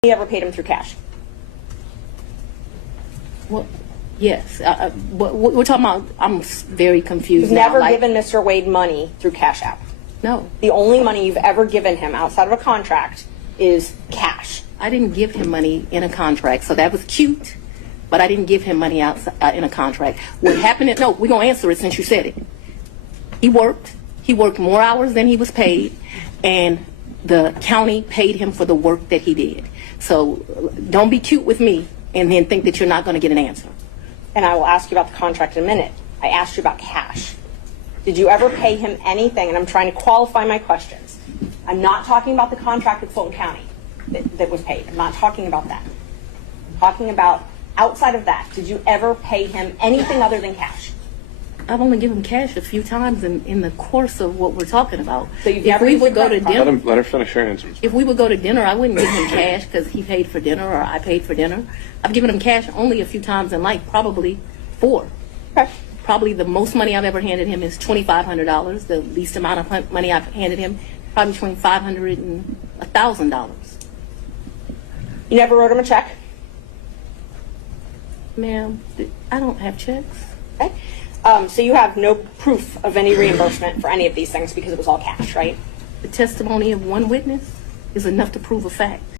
You ever paid him through cash? Well, yes. We're talking about, I'm very confused You've now. never like, given Mr. Wade money through Cash App. No, The only money you've ever given him outside of a contract is cash. I didn't give him money in a contract, so that was cute, but I didn't give him money outside in a contract. What happened, no, we're going to answer it since you said it. He worked more hours than he was paid, and the county paid him for the work that he did. So don't be cute with me and then think that you're not going to get an answer. And I will ask you about the contract in a minute. I asked you about cash. Did you ever pay him anything? And I'm trying to qualify my questions. I'm not talking about the contract with Fulton County that was paid. I'm not talking about that. I'm talking about outside of that. Did you ever pay him anything other than cash? I've only given him cash a few times in the course of what we're talking about. So you've if never we used would a go to credit card? dinner, Let her finish her answers. if we would go to dinner, I wouldn't give him cash because he paid for dinner or I paid for dinner. I've given him cash only a few times in life, probably 4. Okay. Probably the most money I've ever handed him is $2,500. The least amount of money I've handed him, probably between $500 and $1,000. You never wrote him a check? Ma'am, I don't have checks. Okay. So you have no proof of any reimbursement for any of these things because it was all cash, right? The testimony of one witness is enough to prove a fact.